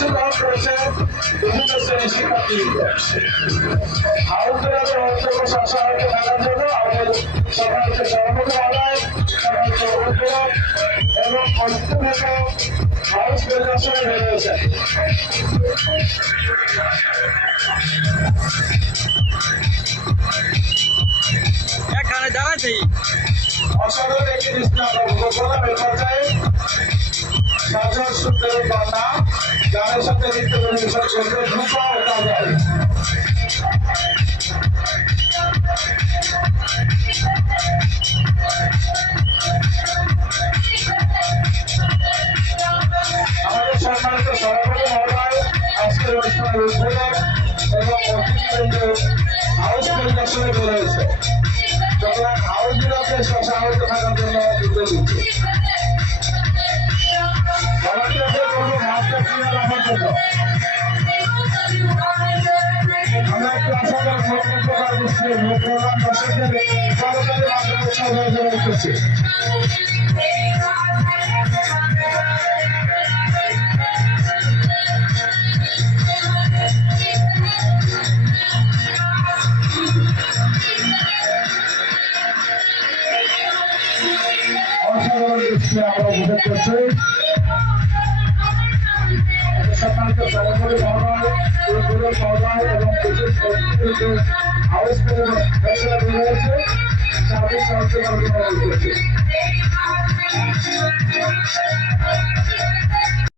অংশগ্রহণ করেছেন বিভিন্ন শ্রেণীর শিক্ষার্থীবৃন্দ। আউটডোরের অন্তর্গত সবসময়কে থাকার জন্য আমাদের সবাইকে সভাপতি মহোদয়, সবাইকে উদ্বোধন এবং অত্যন্ত হাউস পরিদর্শনে বের হয়েছেন। এখানে দাঁড়াচ্ছি অসাধারণ একটি দৃষ্টি আমরা উপভোগ করলাম। এ পর্যায়ে সাজর সুন্দরের কন্যা গানের সাথে নৃত্য পরিবেশন করবে রূপা ও কাজল। আমাদের সম্মানিত সভাপতি মহোদয় আজকের অনুষ্ঠানের উদ্বোধন এবং অতিথিবৃন্দ হাউস পরিদর্শনে বের হয়েছে। সুতরাং হাউস বিলাসে স্বাগত থাকার জন্য উদ্যোগ দিচ্ছে। ভলান্টিয়ারদের বলবো মাঠটা ক্লিয়ার রাখার জন্য। আমরা একটু আশা করি প্রকার দিচ্ছি প্রোগ্রাম দর্শকদের সরকারি মাধ্যমে উৎসাহ করছি। অসাধারণ দৃষ্টি আমরা উপভোগ করছি। সম্মানিত সভাপতি মহোদয়, উদ্বোধক মহোদয় এবং বিশেষ অতিথিবৃন্দ হাউস পরিদর্শনে বের হয়েছে। সার্বিক সহযোগিতা করছি।